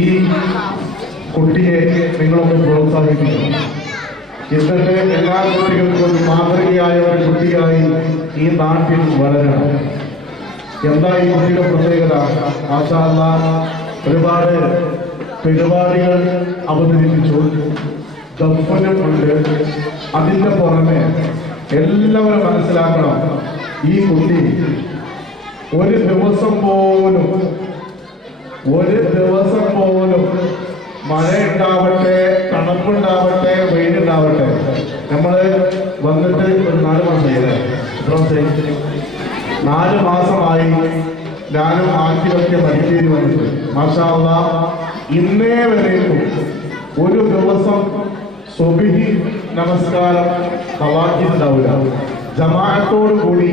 ഈ കുട്ടിയെ നിങ്ങളൊന്ന് പ്രോത്സാഹിപ്പിക്കണം. എന്നിട്ട് എല്ലാ കുട്ടികൾക്കും ഒരു മാതൃകയായ ഒരു കുട്ടിയായി ഈ നാട്ടിൽ വളരണം. എന്താ ഈ കുട്ടിയുടെ പ്രത്യേകത? മാഷാ അല്ലാഹ് ഒരുപാട് പരിപാടികൾ അവതരിപ്പിച്ചു, ദഫ്ഫനുമുണ്ട്. അതിൻ്റെ പുറമെ എല്ലാവരും മനസ്സിലാക്കണം, ഈ കുട്ടി ഒരു ദിവസം പോലും മഴയുണ്ടാവട്ടെ, തണുപ്പുണ്ടാവട്ടെ, വെയിലുണ്ടാവട്ടെ, നമ്മൾ വന്നിട്ട് ഒരു 4 മാസം 4 മാസമായി ഞാനും ആക്കിലൊക്കെ മടിക്കേരി വന്നിട്ട്. മാഷാ അല്ലാഹ് ഇന്നേ വരേക്കും ഒരു ദിവസം സുബ്ഹി നമസ്കാരം തവാക്കിണ്ടാവില്ല. ജമാഅത്തോടു കൂടി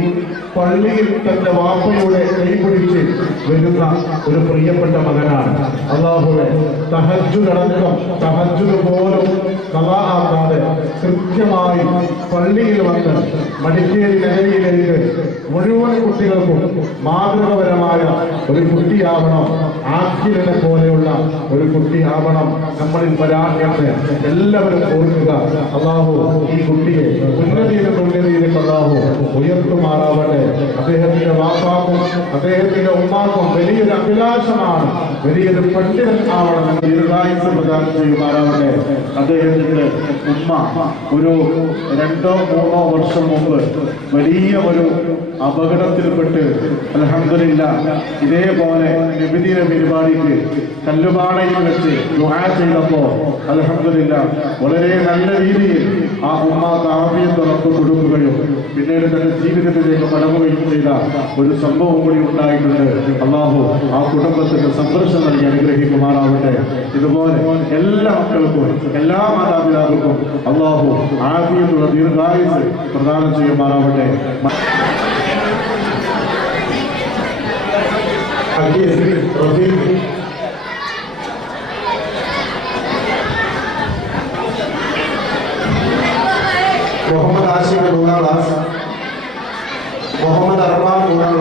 പള്ളിയിൽ തന്റെ വാപ്പയുടെ കൈപിടിച്ച് വരുന്ന ഒരു പ്രിയപ്പെട്ട മകനാണ്. അല്ലാഹുവേ, തഹജ്ജുദ് പോലും ഖളാ ആക്കാതെ കൃത്യമായി പള്ളിയിൽ വന്ന് മടിക്കേരി നഗരിയിലേക്ക് മുഴുവൻ കുട്ടികൾക്കും മാതൃകപരമായ ഒരു കുട്ടിയാവണം, ആഖിലിനെ പോലെയുള്ള ഒരു കുട്ടിയാവണം നമ്മളിൽ വരാമെന്ന് എല്ലാവരും ഓർക്കുക. അല്ലാഹു ഈ കുട്ടിയെ ഉന്നതിയിലേക്ക് അല്ലാഹു ഉയർത്തുമാറാവട്ടെ. അദ്ദേഹത്തിന്റെ വാപ്പാക്കും അദ്ദേഹത്തിന്റെ ഉമ്മാക്കും വലിയൊരു അഭിലാഷമാണ്, വലിയൊരു പണ്ഡിതൻ ആവണം, ദീർഘായുസ്സ് പ്രദാനം ചെയ്യുമാറാവട്ടെ. അദ്ദേഹത്തിന്റെ ഉമ്മ ഒരു 2-3 വർഷം മുമ്പ് വലിയ ഒരു അപകടത്തിൽപ്പെട്ട് അൽഹംദുലില്ലാഹ് ഇതേപോലെ നബിദിന പരിപാടിക്ക് കല്ലുപാടയിൽ വെച്ച് ദുആ ചെയ്തപ്പോൾ അൽഹംദുലില്ലാഹ് വളരെ നല്ല രീതിയിൽ ആ ഉമ്മാക്ക് ആഫിയത്ത് ഉറപ്പ് കൊടുക്കുകയും പിന്നീട് തന്റെ ജീവിതത്തിലേക്ക് മടങ്ങുകയും ചെയ്ത ഒരു സംഭവം കൂടി ഉണ്ടായിട്ടുണ്ട്. അല്ലാഹു ആ കുടുംബത്തിന് സന്തോഷം നൽകി അനുഗ്രഹിക്കുമാറാവട്ടെ. ഇതുപോലെ എല്ലാ മക്കൾക്കും എല്ലാ മാതാപിതാക്കൾക്കും അല്ലാഹു ആഫിയത്തുള്ള ദീർഘായുസ്സ് പ്രദാനം ചെയ്യുമാറാവട്ടെ. മുഹമ്മദ് ആഷിഖ് 3ാം ക്ലാസ്, മുഹമ്മദ് അർമാൻ 3ാം